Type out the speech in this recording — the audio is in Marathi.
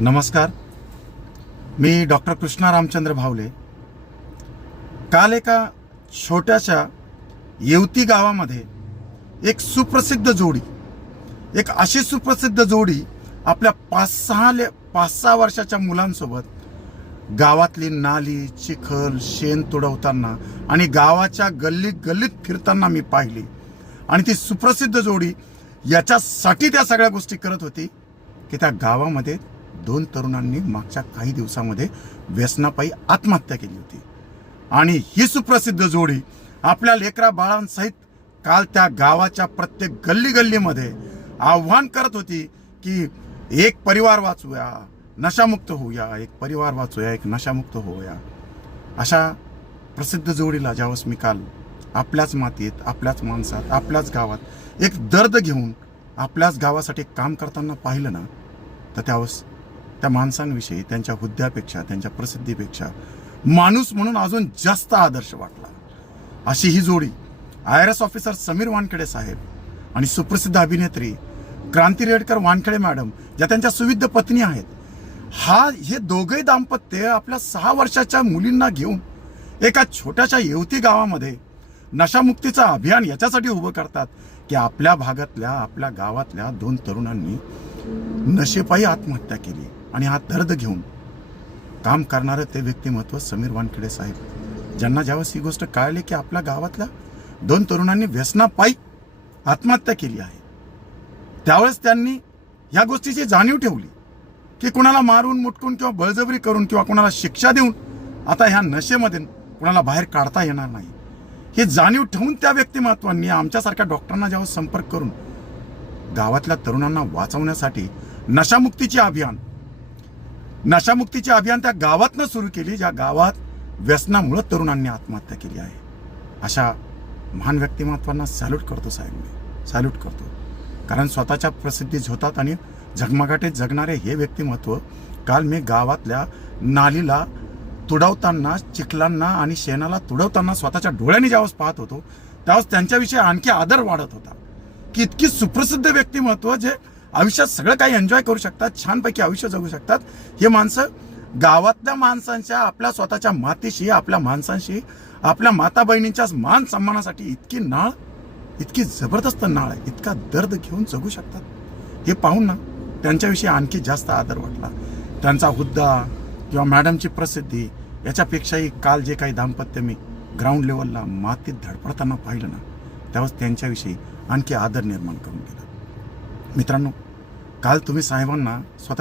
नमस्कार. मी डॉक्टर कृष्णा रामचंद्र भावले. काल एका छोट्याशा येवती गावामध्ये एक सुप्रसिद्ध जोडी, एक अशी सुप्रसिद्ध जोडी आपल्या 5-6 वर्षाच्या मुलांसोबत गावातली नाली, चिखल, शेण तुडवताना आणि गावाच्या गल्लीत फिरताना मी पाहिली. आणि ती सुप्रसिद्ध जोडी याच्यासाठी त्या सगळ्या गोष्टी करत होती की त्या गावामध्ये 2 तरुणांनी मागच्या काही दिवसामध्ये व्यसनापायी आत्महत्या केली होती. आणि ही सुप्रसिद्ध जोडी आपल्या लेकरा बाळांसहित काल त्या गावाच्या प्रत्येक गल्लीमध्ये आव्हान करत होती की एक परिवार वाचूया, नशामुक्त होऊया, एक परिवार वाचूया, एक नशामुक्त होऊया. अशा प्रसिद्ध जोडीला ज्यावेळेस मी काल आपल्याच मातीत, आपल्याच माणसात, आपल्याच गावात एक दर्द घेऊन आपल्याच गावासाठी काम करताना पाहिलं ना, तर त्यावेळेस त्या माणसांविषयी, त्यांच्या हुद्द्यापेक्षा, त्यांच्या प्रसिद्धीपेक्षा माणूस म्हणून अजून जास्त आदर्श वाटला. अशी ही जोडी IRS ऑफिसर समीर वानखेडे साहेब आणि सुप्रसिद्ध अभिनेत्री क्रांती रेडकर वानखेडे मॅडम, ज्या त्यांच्या सुविध पत्नी आहेत, हे दोघे दाम्पत्य आपल्या 6 वर्षाच्या मुलींना घेऊन एका छोट्याशा येवती गावामध्ये नशामुक्तीचं अभियान याच्यासाठी उभं करतात की आपल्या भागातल्या, आपल्या गावातल्या 2 तरुणांनी नशेपायी आत्महत्या केली. आणि हा दर्द घेऊन काम करणारं ते व्यक्तिमत्व समीर वानखेडे साहेब, ज्यांना ज्यावेळेस ही गोष्ट कळली की आपल्या गावातल्या 2 तरुणांनी व्यसनापायी आत्महत्या केली आहे, त्यावेळेस त्यांनी या गोष्टीची जाणीव ठेवली की कुणाला मारून, मुटकून किंवा बळजबरी करून किंवा कुणाला शिक्षा देऊन आता ह्या नशेमध्ये कुणाला बाहेर काढता येणार नाही. हे जाणीव ठेवून त्या व्यक्तिमत्वांनी आमच्यासारख्या डॉक्टरांना जेव्हा संपर्क करून गावातल्या तरुणांना वाचवण्यासाठी नशामुक्तीचे अभियान त्या गावातनं सुरू केली, ज्या गावात व्यसनामुळे तरुणांनी आत्महत्या केली आहे. अशा महान व्यक्तिमत्वांना सॅल्यूट करतो साहेब, मी सॅल्यूट करतो. कारण स्वतःच्या प्रसिद्धी झोतात आणि झगमगाटीत जगणारे हे व्यक्तिमत्व काल मी गावातल्या नालीला तुडवताना, चिखलांना आणि शेणाला तुडवताना स्वतःच्या डोळ्यांनी ज्यावेळेस पाहत होतो, त्यावेळेस त्यांच्याविषयी आणखी आदर वाढत होता की इतकी सुप्रसिद्ध व्यक्तिमत्व जे आयुष्यात सगळं काही एन्जॉय करू शकतात, छानपैकी आयुष्य जगू शकतात, हे माणसं गावातल्या माणसांच्या, आपल्या स्वतःच्या मातीशी, आपल्या माणसांशी, आपल्या माता बहिणींच्या मान सन्मानासाठी इतकी जबरदस्त नाळ आहे, इतका दर्द घेऊन जगू शकतात, हे पाहून ना त्यांच्याविषयी आणखी जास्त आदर वाटला. त्यांचा हुद्दा किंवा मॅडमची प्रसिद्धी याच्यापेक्षाही काल जे काही दाम्पत्य मी ग्राउंड लेवलला मातीत धडपडताना पाहिलं ना, त्यावेळेस त्यांच्याविषयी आणखी आदर निर्माण करून गेला. मित्रांनो, काल तुम्ही साहेबांना स्वतः